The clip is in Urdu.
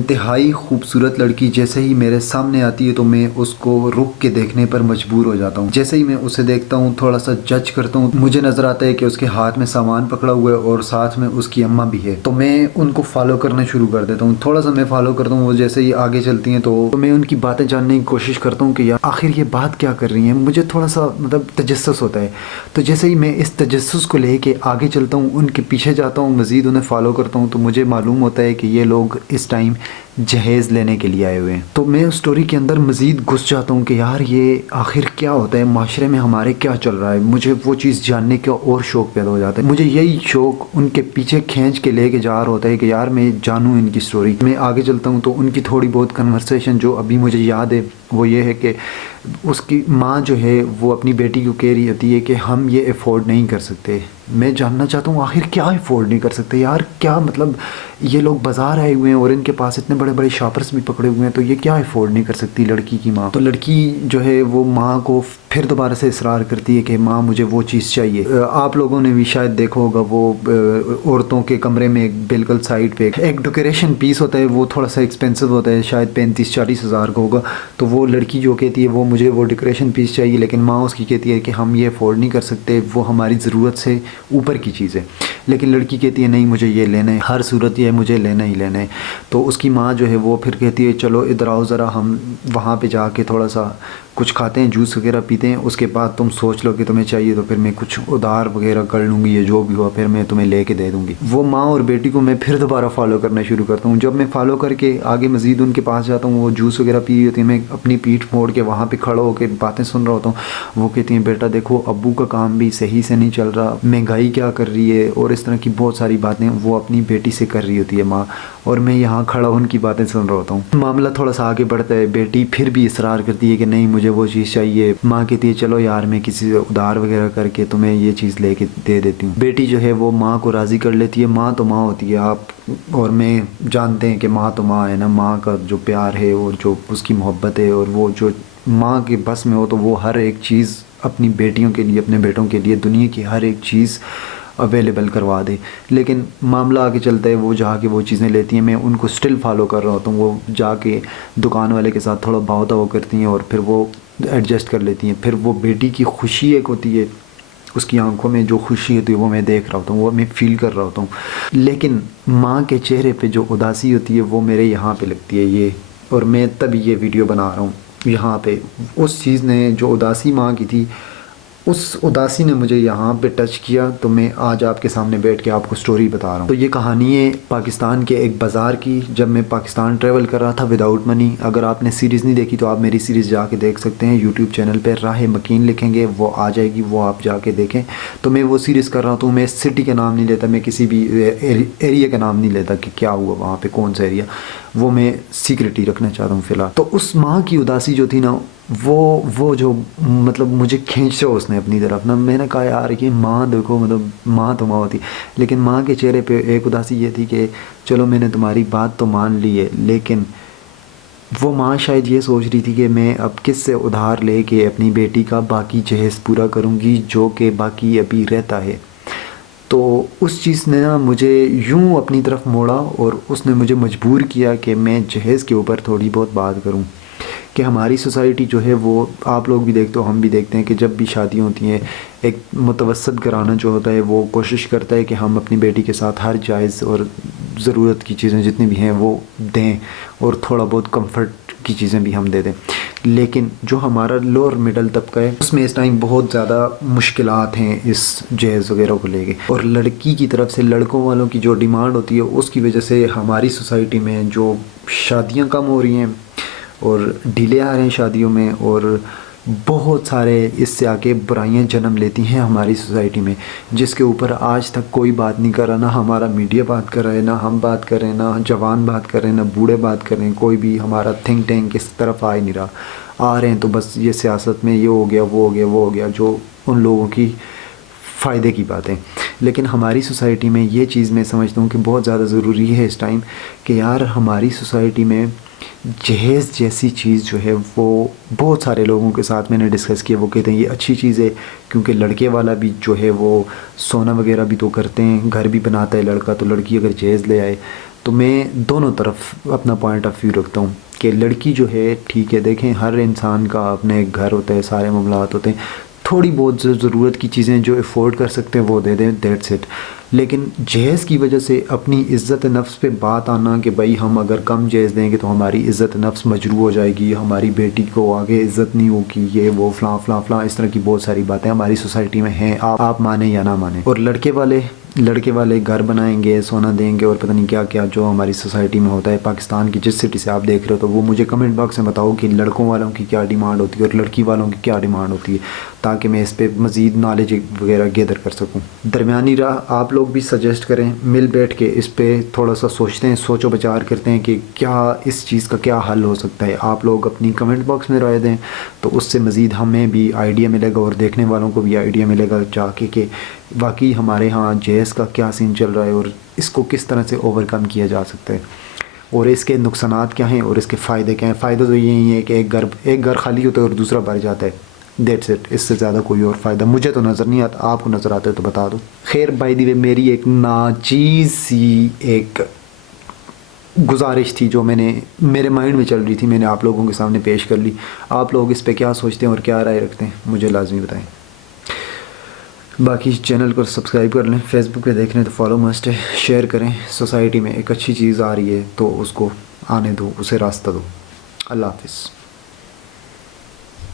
انتہائی خوبصورت لڑکی جیسے ہی میرے سامنے آتی ہے تو میں اس کو رک کے دیکھنے پر مجبور ہو جاتا ہوں۔ جیسے ہی میں اسے دیکھتا ہوں، تھوڑا سا جج کرتا ہوں، مجھے نظر آتا ہے کہ اس کے ہاتھ میں سامان پکڑا ہوا ہے اور ساتھ میں اس کی اماں بھی ہے، تو میں ان کو فالو کرنا شروع کر دیتا ہوں۔ تھوڑا سا میں فالو کرتا ہوں، وہ جیسے ہی آگے چلتی ہیں تو میں ان کی باتیں جاننے کی کوشش کرتا ہوں کہ یار آخر یہ بات کیا کر رہی ہیں۔ مجھے تھوڑا سا تجسس ہوتا ہے، تو جیسے ہی میں اس تجسس کو لے کے آگے چلتا ہوں، ان کے پیچھے جاتا ہوں، مزید انہیں فالو کرتا ہوں، تو مجھے معلوم ہوتا ہے کہ یہ لوگ اس ٹائم جہیز لینے کے لیے آئے ہوئے ہیں۔ تو میں اس سٹوری کے اندر مزید گھس جاتا ہوں کہ یار یہ آخر کیا ہوتا ہے، معاشرے میں ہمارے کیا چل رہا ہے۔ مجھے وہ چیز جاننے کا اور شوق پیدا ہو جاتا ہے، مجھے یہی شوق ان کے پیچھے کھینچ کے لے کے جا رہا ہوتا ہے کہ یار میں جانوں ان کی سٹوری۔ میں آگے چلتا ہوں تو ان کی تھوڑی بہت کنورسیشن جو ابھی مجھے یاد ہے وہ یہ ہے کہ اس کی ماں جو ہے وہ اپنی بیٹی کو کہہ رہی ہوتی ہے کہ ہم یہ افورڈ نہیں کر سکتے۔ میں جاننا چاہتا ہوں آخر کیا افورڈ نہیں کر سکتے یار، کیا مطلب یہ لوگ بازار آئے ہوئے ہیں اور ان کے پاس اتنے بڑے بڑے شاپرز بھی پکڑے ہوئے ہیں، تو یہ کیا افورڈ نہیں کر سکتی لڑکی کی ماں؟ تو لڑکی جو ہے وہ ماں کو پھر دوبارہ سے اصرار کرتی ہے کہ ماں مجھے وہ چیز چاہیے۔ آپ لوگوں نے بھی شاید دیکھا ہوگا وہ عورتوں کے کمرے میں بالکل سائڈ پہ ایک ڈیکوریشن پیس ہوتا ہے، وہ تھوڑا سا ایکسپینسو ہوتا ہے، شاید 35-40 ہزار کا ہوگا، تو وہ لڑکی جو کہتی ہے وہ مجھے وہ ڈیکوریشن پیس چاہیے، لیکن ماں اس کی کہتی ہے کہ ہم یہ افورڈ نہیں کر سکتے، وہ ہماری ضرورت سے اوپر کی چیز ہے۔ لیکن لڑکی کہتی ہے نہیں مجھے یہ لینا ہے، ہر صورت یہ مجھے لینا ہی لینا ہے۔ تو اس کی ماں جو ہے وہ پھر کہتی ہے چلو ادھر آؤ ذرا، ہم وہاں پہ جا کے تھوڑا سا کچھ کھاتے ہیں، جوس وغیرہ پیتے ہیں، اس کے بعد تم سوچ لو کہ تمہیں چاہیے تو پھر میں کچھ ادھار وغیرہ کر لوں گی، یا جو بھی ہوا پھر میں تمہیں لے کے دے دوں گی۔ وہ ماں اور بیٹی کو میں پھر دوبارہ فالو کرنا شروع کرتا ہوں۔ جب میں فالو کر کے آگے مزید ان کے پاس جاتا ہوں، وہ جوس وغیرہ پی رہی ہوتی ہیں، میں اپنی پیٹھ موڑ کے وہاں پہ کھڑا ہو کے باتیں سن رہا ہوتا ہوں۔ وہ کہتی ہیں بیٹا دیکھو ابو کا کام بھی صحیح سے نہیں چل رہا، مہنگائی کیا کر رہی ہے، اور اس طرح کی بہت ساری باتیں وہ اپنی بیٹی سے کر رہی ہوتی ہے ماں، اور میں یہاں کھڑا ان کی باتیں سن رہا ہوتا ہوں۔ معاملہ تھوڑا سا آگے بڑھتا ہے، بیٹی پھر بھی اصرار کرتی ہے کہ نہیں مجھے وہ چیز چاہیے۔ ماں کہتی ہے چلو یار میں کسی سے ادھار وغیرہ کر کے تمہیں یہ چیز لے کے دے دیتی ہوں۔ بیٹی جو ہے وہ ماں کو راضی کر لیتی ہے۔ ماں تو ماں ہوتی ہے، آپ اور میں جانتے ہیں کہ ماں تو ماں ہے نا، ماں کا جو پیار ہے اور جو اس کی محبت ہے، اور وہ جو ماں کے بس میں ہو تو وہ ہر ایک چیز اپنی بیٹیوں کے لیے، اپنے بیٹوں کے لیے دنیا کی ہر ایک چیز اویلیبل کروا دے۔ لیکن معاملہ آگے چلتا ہے، وہ جا کے وہ چیزیں لیتی ہیں، میں ان کو سٹل فالو کر رہا ہوتا ہوں۔ وہ جا کے دکان والے کے ساتھ تھوڑا بھاؤ تاؤ کرتی ہیں اور پھر وہ ایڈجسٹ کر لیتی ہیں۔ پھر وہ بیٹی کی خوشی ایک ہوتی ہے، اس کی آنکھوں میں جو خوشی ہوتی ہے وہ میں دیکھ رہا ہوتا ہوں، وہ میں فیل کر رہا ہوتا ہوں۔ لیکن ماں کے چہرے پہ جو اداسی ہوتی ہے وہ میرے یہاں پہ لگتی ہے یہ، اور میں تب یہ ویڈیو بنا رہا ہوں یہاں پہ۔ اس چیز نے جو اداسی ماں کی تھی، اس اداسی نے مجھے یہاں پہ ٹچ کیا، تو میں آج آپ کے سامنے بیٹھ کے آپ کو سٹوری بتا رہا ہوں۔ تو یہ کہانی ہے پاکستان کے ایک بازار کی، جب میں پاکستان ٹریول کر رہا تھا وداؤٹ منی۔ اگر آپ نے سیریز نہیں دیکھی تو آپ میری سیریز جا کے دیکھ سکتے ہیں، یوٹیوب چینل پہ راہ مکین لکھیں گے وہ آ جائے گی، وہ آپ جا کے دیکھیں۔ تو میں وہ سیریز کر رہا ہوں، میں سٹی کا نام نہیں لیتا، میں کسی بھی ایریا کا نام نہیں لیتا کہ کیا ہوا وہاں پہ، کون سا ایریا، وہ میں سیکرٹ ہی رکھنا چاہ رہا ہوں فی الحال۔ تو اس ماں کی اداسی جو تھی نا، وہ جو مطلب مجھے کھینچا اس نے اپنی طرف نا، میں نے کہا یار یہ ماں دیکھو، مطلب ماں تو ماں ہوتی، لیکن ماں کے چہرے پہ ایک اداسی یہ تھی کہ چلو میں نے تمہاری بات تو مان لی ہے، لیکن وہ ماں شاید یہ سوچ رہی تھی کہ میں اب کس سے ادھار لے کے اپنی بیٹی کا باقی جہیز پورا کروں گی جو کہ باقی ابھی رہتا ہے۔ تو اس چیز نے نا مجھے یوں اپنی طرف موڑا، اور اس نے مجھے مجبور کیا کہ میں جہیز کے اوپر تھوڑی بہت بات کروں۔ کہ ہماری سوسائٹی جو ہے وہ آپ لوگ بھی دیکھتے ہو، ہم بھی دیکھتے ہیں کہ جب بھی شادیاں ہوتی ہیں، ایک متوسط گھرانہ جو ہوتا ہے وہ کوشش کرتا ہے کہ ہم اپنی بیٹی کے ساتھ ہر جائز اور ضرورت کی چیزیں جتنی بھی ہیں وہ دیں، اور تھوڑا بہت کمفرٹ کی چیزیں بھی ہم دے دیں۔ لیکن جو ہمارا لوور مڈل طبقہ ہے اس میں اس ٹائم بہت زیادہ مشکلات ہیں اس جہیز وغیرہ کو لے کے، اور لڑکی کی طرف سے لڑکوں والوں کی جو ڈیمانڈ ہوتی ہے اس کی وجہ سے ہماری سوسائٹی میں جو شادیاں کم ہو رہی ہیں اور ڈیلے آ رہے ہیں شادیوں میں، اور بہت سارے اس سے آگے برائیاں جنم لیتی ہیں ہماری سوسائٹی میں، جس کے اوپر آج تک کوئی بات نہیں کر رہا، نہ ہمارا میڈیا بات کر رہا ہے، نہ ہم بات کر رہے ہیں، نہ جوان بات کر رہے ہیں، نہ بوڑھے بات کر رہے ہیں، کوئی بھی ہمارا تھنک ٹینک اس طرف آ ہی نہیں رہا۔ آ رہے ہیں تو بس یہ سیاست میں یہ ہو گیا، وہ ہو گیا، وہ ہو گیا، جو ان لوگوں کی فائدے کی باتیں۔ لیکن ہماری سوسائٹی میں یہ چیز میں سمجھتا ہوں کہ بہت زیادہ ضروری ہے اس ٹائم کہ یار ہماری سوسائٹی میں جہیز جیسی چیز جو ہے وہ بہت سارے لوگوں کے ساتھ میں نے ڈسکس کیا، وہ کہتے ہیں یہ اچھی چیز ہے، کیونکہ لڑکے والا بھی جو ہے وہ سونا وغیرہ بھی تو کرتے ہیں، گھر بھی بناتا ہے لڑکا، تو لڑکی اگر جہیز لے آئے تو میں دونوں طرف اپنا پوائنٹ آف ویو رکھتا ہوں کہ لڑکی جو ہے ٹھیک ہے، دیکھیں ہر انسان کا اپنے ایک گھر ہوتا ہے، سارے معاملات ہوتے ہیں، تھوڑی بہت ضرورت کی چیزیں جو افورڈ کر سکتے ہیں وہ دے دیں، دیٹس اٹ. لیکن جہیز کی وجہ سے اپنی عزت نفس پہ بات آنا کہ بھائی ہم اگر کم جہیز دیں گے تو ہماری عزت نفس مجروح ہو جائے گی، ہماری بیٹی کو آگے عزت نہیں ہوگی، یہ وہ فلاں فلاں فلاں، اس طرح کی بہت ساری باتیں ہماری سوسائٹی میں ہیں، آپ مانیں یا نہ مانیں. اور لڑکے والے گھر بنائیں گے، سونا دیں گے اور پتہ نہیں کیا کیا جو ہماری سوسائٹی میں ہوتا ہے. پاکستان کی جس سٹی سے آپ دیکھ رہے ہو تو وہ مجھے کمنٹ باکس میں بتاؤ کہ لڑکوں والوں کی کیا ڈیمانڈ ہوتی ہے اور لڑکی والوں کی کیا ڈیمانڈ ہوتی ہے، تاکہ میں اس پہ مزید نالج وغیرہ گیدر کر سکوں. درمیانی راہ آپ لوگ بھی سجیسٹ کریں، مل بیٹھ کے اس پہ تھوڑا سا سوچتے ہیں، سوچ و بچار کرتے ہیں کہ کیا اس چیز کا کیا حل ہو سکتا ہے. آپ لوگ اپنی کمنٹ باکس میں رائے دیں تو اس سے مزید ہمیں بھی آئیڈیا ملے گا اور دیکھنے والوں کو بھی آئیڈیا ملے گا جا کے کہ واقعی ہمارے ہاں جہیز کا کیا سین چل رہا ہے اور اس کو کس طرح سے اوور کم کیا جا سکتا ہے، اور اس کے نقصانات کیا ہیں اور اس کے فائدے کیا ہیں. فائدہ تو یہی ہے کہ ایک گھر خالی ہوتا ہے اور دوسرا بھر جاتا ہے، دیٹس اٹ. اس سے زیادہ کوئی اور فائدہ مجھے تو نظر نہیں آتا. آپ کو نظر آتا ہے تو بتا دو. خیر بائی دی وے میری ایک ناچیز سی ایک گزارش تھی جو میرے مائنڈ میں چل رہی تھی، میں نے آپ لوگوں کے سامنے پیش کر لی. آپ لوگ اس پہ کیا سوچتے ہیں اور کیا رائے رکھتے ہیں مجھے لازمی بتائیں. باقی چینل کو سبسکرائب کر لیں، فیس بک پہ دیکھ رہے ہیں تو فالو مسٹ ہے، شیئر کریں. سوسائٹی میں ایک اچھی چیز آ رہی ہے تو اس کو آنے دو، اسے راستہ دو. اللہ حافظ.